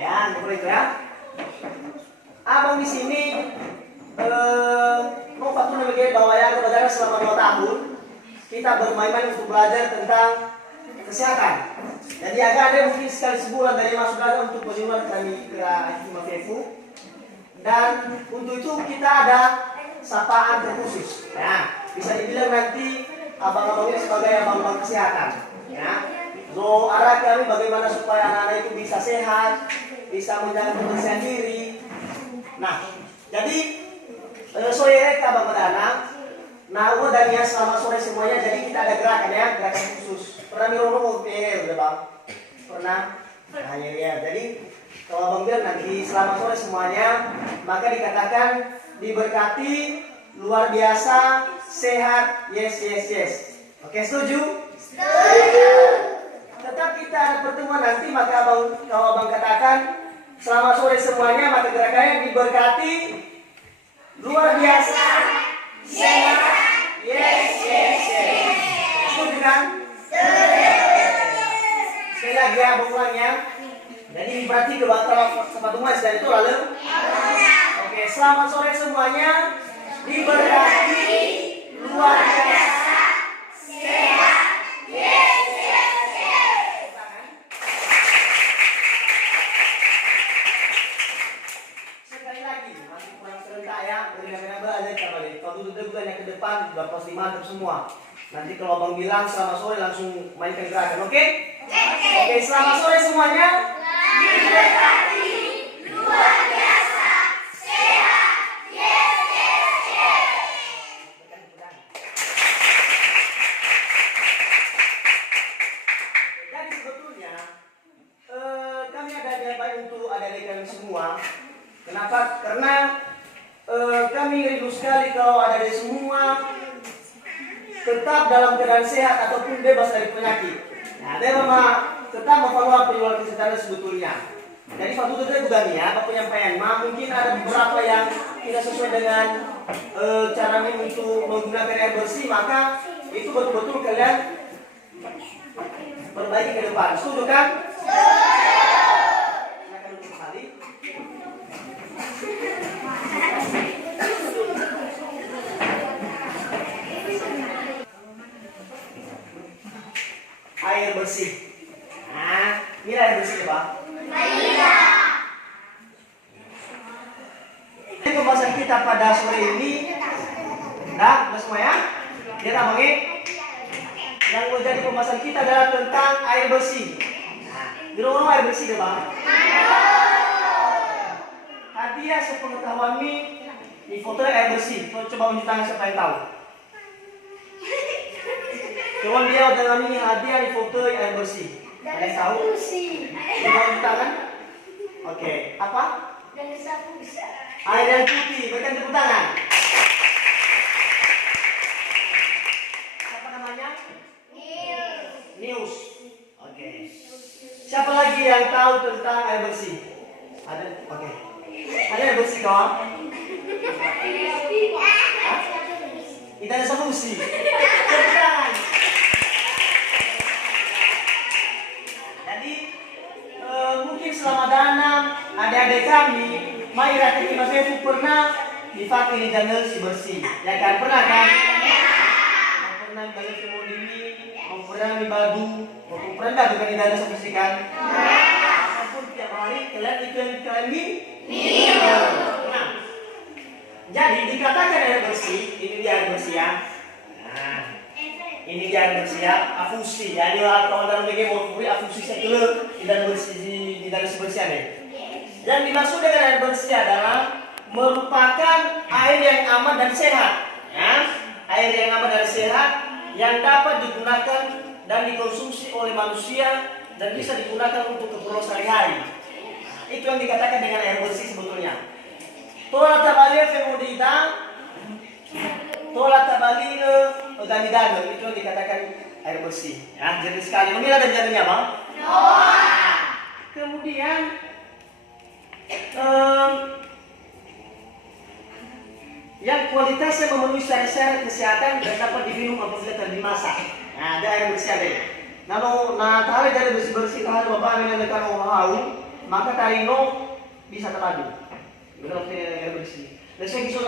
Ya, boleh itu ya. Abang di sini mau patut sebagai bawayan negara selama 2 tahun. Kita bermain-main untuk belajar tentang kesehatan. Jadi ada mungkin sekali sebulan dari masuk belajar untuk kunjungan kami ke Himavefu. Dan untuk itu kita ada sapaan terkhusus. Ya, bisa dibilang nanti abang-abang ini sebagai abang-abang kesehatan. Ya. So, arah kami bagaimana supaya anak-anak itu bisa sehat, bisa menjaga kebersihan diri. Nah, jadi sore reka abang pada anak. Nah, dan ya selama sore semuanya, jadi kita ada gerakan ya, gerakan khusus. Pernah mirono udah bang? Pernah? Nah, ya. Jadi kalau abang bilang nanti selama sore semuanya, maka dikatakan diberkati, luar biasa, sehat, yes. Oke, setuju? Setuju. Tetap kita ada pertemuan nanti, maka kalau abang katakan selama sore semuanya, maka gerakannya diberkati, luar biasa, sehat, yes. Setuju kan? Sekali lagi ya, abang ulang ya. Jadi berarti kebatungan dan itu lalu. Oke, selamat sore semuanya, diberkati, luar biasa, sehat, yes. Sekali lagi, masih kurang serentak ya, benar-benar aja kita balik. Kalau duduk bukannya ke depan, sudah pasti mantap semua. Nanti kalau abang bilang selamat sore langsung mainkan gerakan, oke? Oke, selamat sore semuanya. Diberkati, luar biasa, sehat, yes. Jadi sebetulnya kami ada niat baik untuk adik-adik kami semua. Kenapa? Karena kami rindu sekali kalau adik-adik semua tetap dalam keadaan sehat ataupun bebas dari penyakit. Nah, dia tetap memfollow perilaku kesehatan sebetulnya. Jadi waktu itu juga nih ya, apa penyampaian. Mungkin ada beberapa yang tidak sesuai dengan cara untuk menggunakan air bersih, maka itu betul-betul kalian perbaiki ke depan. Setuju kan? Silakan untuk kembali. Air bersih. Nah, ini air bersih ya Pak? Iya. Ini pembahasan kita pada sore ini. Nah, udah semua ya? Lihat abang ini. Yang menjadi pembahasan kita adalah tentang air bersih. Nah, di rumah air bersih ya Pak? Hadiah sepengetahuan ini di foto air bersih. Coba unjuk tangan siapa yang tahu. Coba dia dengan ini hadiah di foto air bersih. Ada yang tahu? Coba unjuk tangan. Oke, apa? Air yang putih. Berikan tepuk tangan. Siapa namanya? News. Oke. Siapa lagi yang tahu tentang air bersih? Ada? Oke. Ada air bersih kawan? Kita ada solusi. Tepuk tangan. Jadi mungkin selama dana adik-adik kami, Maira Himavefu pernah dipakai di channel si bersih. Ya kan? Pernah kan? Yang pernah balik ke Modini, mau pernah di Badu, mau pernah juga di dana bersih kan? Apapun tiap hari kalian itu yang kalian minum. Nah, jadi dikatakan air bersih, ini dia air bersih ya. Nah, ini dia air bersih ya, afusi. Jadi kalau dalam BG mau beri afusi saya dulu di dalam bersih di dalam bersih nih. Yang dimaksud dengan air bersih adalah merupakan air yang aman dan sehat. Ya, air yang aman dan sehat yang dapat digunakan dan dikonsumsi oleh manusia dan bisa digunakan untuk keperluan sehari-hari. Itu yang dikatakan dengan air bersih sebetulnya. Tola tabali femudita, tola tabali organidano, itu yang dikatakan air bersih. Ya, jernih sekali. Mungkin ada jernihnya bang? Kemudian yang kualitasnya memenuhi syarat-syarat kesehatan dan dapat diminum apabila telah dimasak. Nah, ada air bersih ada. Nano na tarik dari bersih-bersih tahan bapak menandakan halu, maka tarino bisa teradu. Benar bersih. Dan saya kisah